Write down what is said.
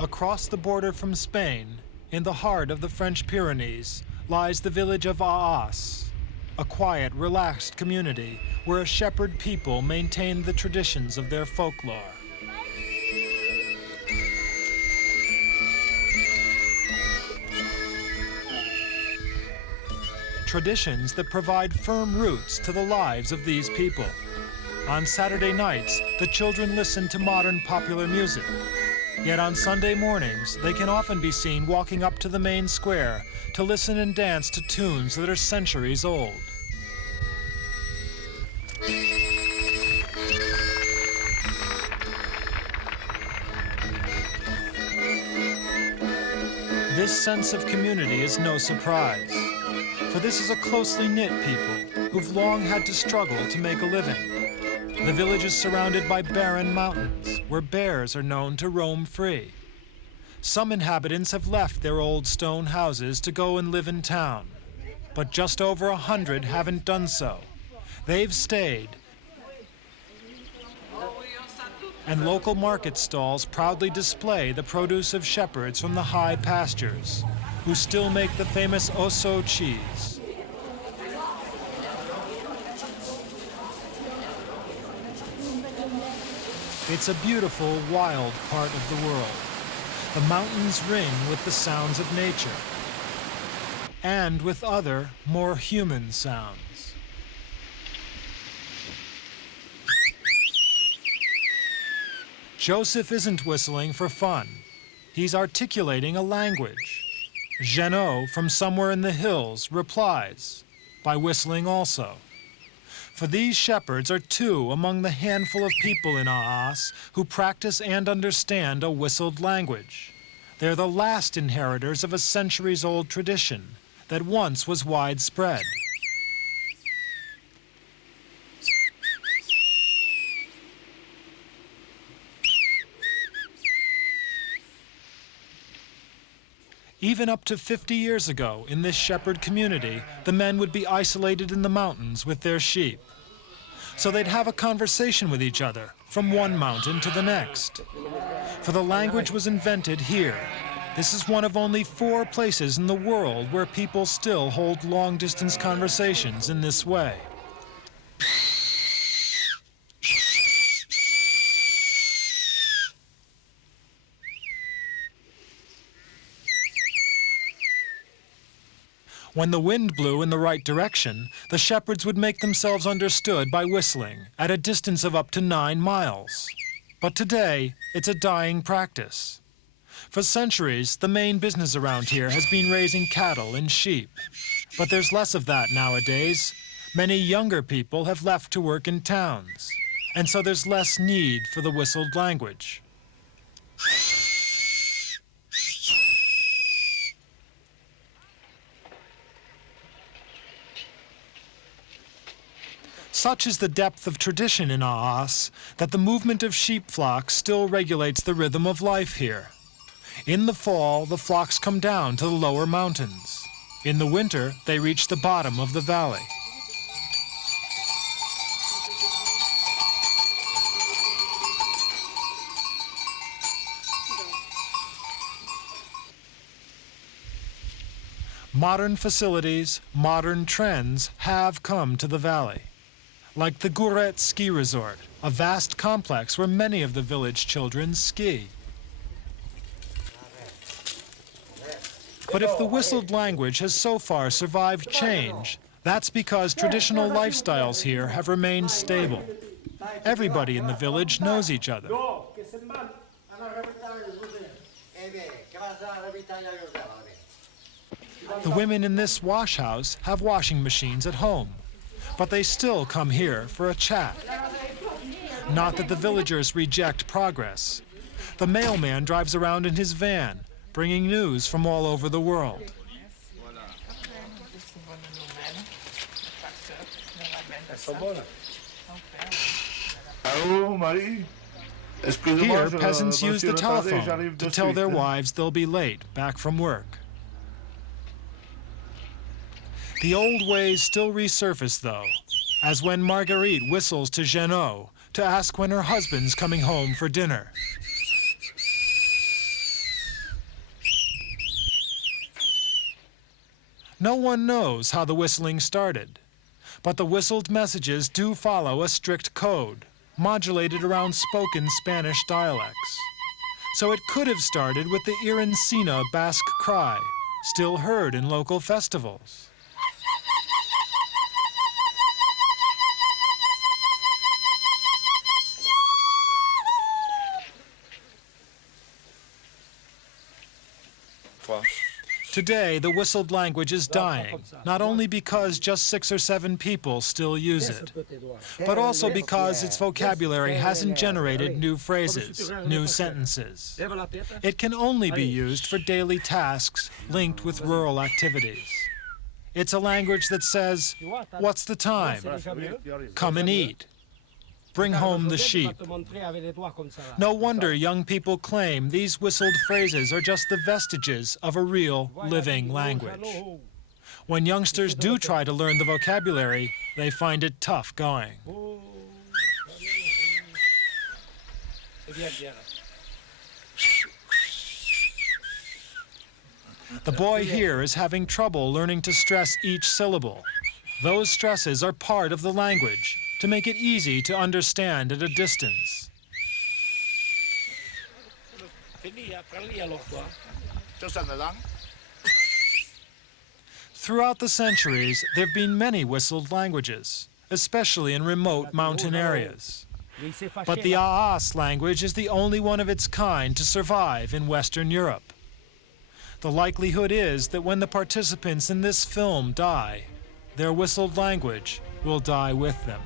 Across the border from Spain, in the heart of the French Pyrenees, lies the village of Aas, a quiet, relaxed community where a shepherd people maintain the traditions of their folklore. Traditions that provide firm roots to the lives of these people. On Saturday nights, the children listen to modern popular music. Yet on Sunday mornings, they can often be seen walking up to the main square to listen and dance to tunes that are centuries old. This sense of community is no surprise, for this is a closely knit people who've long had to struggle to make a living. The village is surrounded by barren mountains, where bears are known to roam free. Some inhabitants have left their old stone houses to go and live in town, but just over 100 haven't done so. They've stayed, and local market stalls proudly display the produce of shepherds from the high pastures, who still make the famous osso cheese. It's a beautiful, wild part of the world. The mountains ring with the sounds of nature, and with other, more human sounds. Joseph isn't whistling for fun. He's articulating a language. Jeannot, from somewhere in the hills, replies by whistling also. For these shepherds are two among the handful of people in Aas who practice and understand a whistled language. They're the last inheritors of a centuries-old tradition that once was widespread. Even up to 50 years ago, in this shepherd community, the men would be isolated in the mountains with their sheep. So they'd have a conversation with each other from one mountain to the next. For the language was invented here. This is one of only 4 places in the world where people still hold long-distance conversations in this way. When the wind blew in the right direction, the shepherds would make themselves understood by whistling at a distance of up to 9 miles. But today, it's a dying practice. For centuries, the main business around here has been raising cattle and sheep. But there's less of that nowadays. Many younger people have left to work in towns, and so there's less need for the whistled language. Such is the depth of tradition in Aas that the movement of sheep flocks still regulates the rhythm of life here. In the fall, the flocks come down to the lower mountains. In the winter, they reach the bottom of the valley. Modern facilities, modern trends have come to the valley. Like the Gouret Ski Resort, a vast complex where many of the village children ski. But if the whistled language has so far survived change, that's because traditional lifestyles here have remained stable. Everybody in the village knows each other. The women in this wash house have washing machines at home, but they still come here for a chat. Not that the villagers reject progress. The mailman drives around in his van, bringing news from all over the world. Here, peasants use the telephone to tell their wives they'll be late, back from work. The old ways still resurface, though, as when Marguerite whistles to Jeannot to ask when her husband's coming home for dinner. No one knows how the whistling started, but the whistled messages do follow a strict code, modulated around spoken Spanish dialects. So it could have started with the Irancina Basque cry, still heard in local festivals. Today, the whistled language is dying, not only because just 6 or 7 people still use it, but also because its vocabulary hasn't generated new phrases, new sentences. It can only be used for daily tasks linked with rural activities. It's a language that says, "What's the time? Come and eat. Bring home the sheep." No wonder young people claim these whistled phrases are just the vestiges of a real, living language. When youngsters do try to learn the vocabulary, they find it tough going. The boy here is having trouble learning to stress each syllable. Those stresses are part of the language, to make it easy to understand at a distance. Throughout the centuries, there have been many whistled languages, especially in remote mountain areas. But the Aas language is the only one of its kind to survive in Western Europe. The likelihood is that when the participants in this film die, their whistled language will die with them.